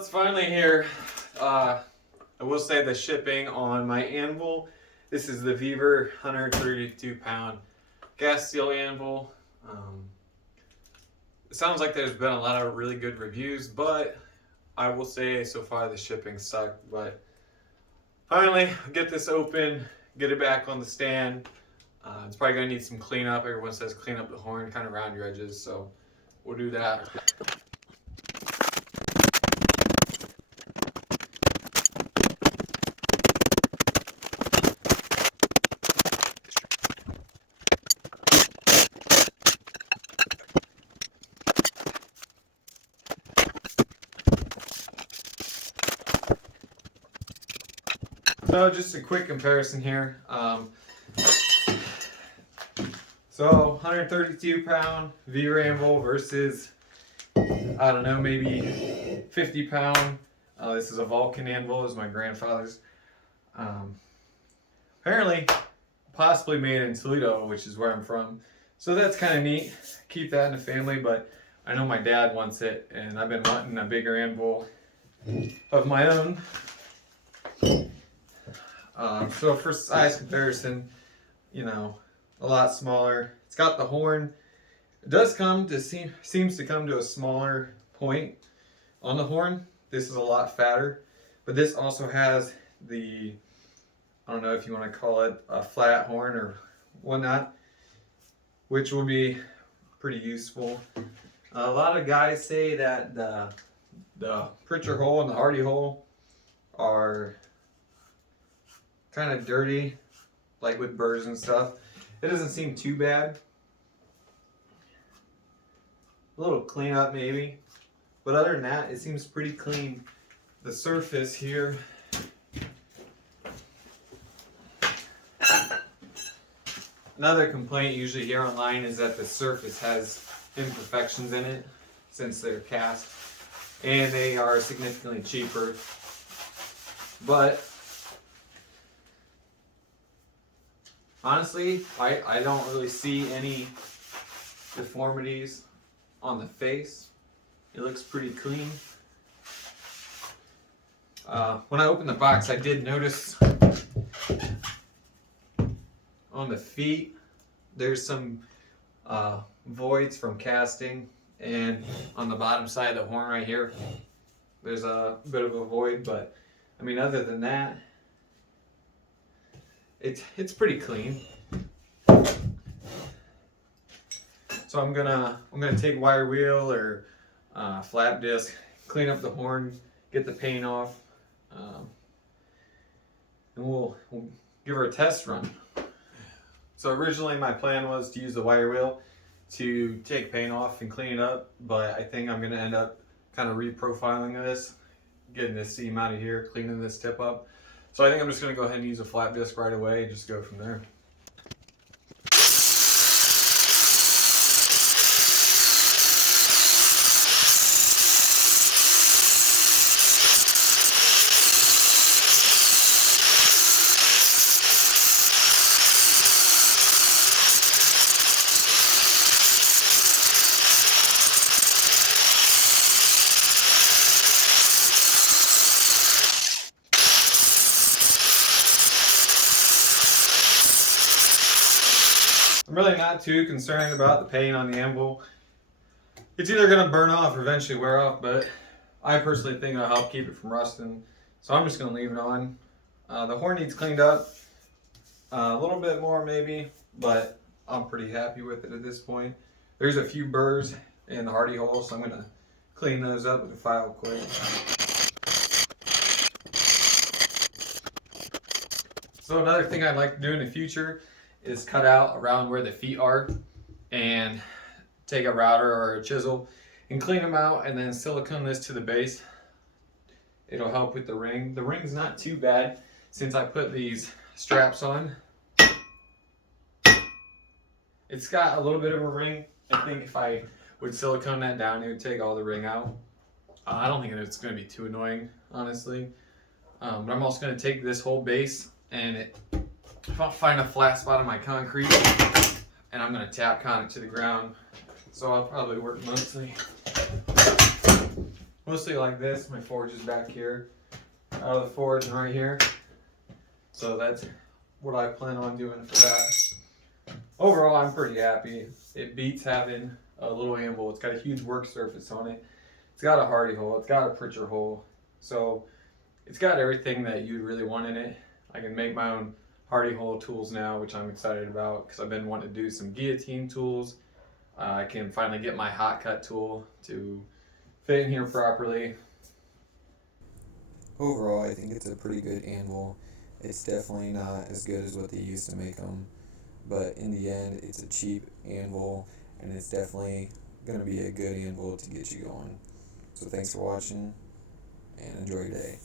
it's finally here. I will say the shipping on my Anvil. This is the Vevor 132 pound gas steel anvil. It sounds like there's been a lot of really good reviews, but I will say so far the shipping sucked. But finally, get this open, get it back on the stand. It's probably gonna need some cleanup. Everyone says clean up the horn, kind of round your edges, so we'll do that. So just a quick comparison here. So 132 pound Vevor anvil versus, I don't know, maybe 50 pound. This is a Vulcan anvil, is my grandfather's. Apparently possibly made in Toledo, which is where I'm from. So that's kind of neat. Keep that in the family, but I know my dad wants it, and I've been wanting a bigger anvil of my own. So for size comparison, you know, a lot smaller. It's got the horn. It does come to seems to come to a smaller point on the horn. This is a lot fatter, but this also has the, I don't know if you want to call it a flat horn or whatnot, which will be pretty useful. A lot of guys say that the Pritchard hole and the Hardy hole are kind of dirty, like with burrs and stuff. It doesn't seem too bad. A little cleanup maybe, but other than that, it seems pretty clean. The surface here, another complaint usually here online is that the surface has imperfections in it since they're cast, and they are significantly cheaper. But honestly, I don't really see any deformities on the face. It looks pretty clean. When I opened the box, I did notice on the feet there's some voids from casting, and on the bottom side of the horn right here there's a bit of a void, but I mean, other than that, it's pretty clean. So I'm gonna take wire wheel or flap disc, clean up the horn, get the paint off, and we'll give her a test run. So originally my plan was to use the wire wheel to take paint off and clean it up, but I think I'm gonna end up kind of reprofiling this, getting this seam out of here, cleaning this tip up. So I think I'm just going to go ahead and use a flat disc right away and just go from there. I'm really not too concerned about the paint on the anvil. It's either going to burn off or eventually wear off, but I personally think it'll help keep it from rusting. So I'm just going to leave it on. The horn needs cleaned up a little bit more maybe, but I'm pretty happy with it at this point. There's a few burrs in the Hardy hole, so I'm going to clean those up with a file quick. So another thing I'd like to do in the future is cut out around where the feet are and take a router or a chisel and clean them out, and then silicone this to the base. It'll help with the ring. The ring's not too bad since I put these straps on. It's got a little bit of a ring. I think if I would silicone that down, it would take all the ring out. I don't think it's going to be too annoying, honestly. But I'm also going to take this whole base and if I'll find a flat spot on my concrete, and I'm going to tap con it to the ground. So I'll probably work mostly mostly like this. My forge is back here, out of the forge and right here. So that's what I plan on doing for that. Overall, I'm pretty happy. It beats having a little anvil. It's got a huge work surface on it. It's got a hardy hole. It's got a pritcher hole. So it's got everything that you'd really want in it. I can make my own hardy hole tools now, which I'm excited about because I've been wanting to do some guillotine tools. I can finally get my hot cut tool to fit in here properly. Overall, I think it's a pretty good anvil. It's definitely not as good as what they used to make them, but in the end, it's a cheap anvil, and it's definitely going to be a good anvil to get you going. So thanks for watching, and enjoy your day.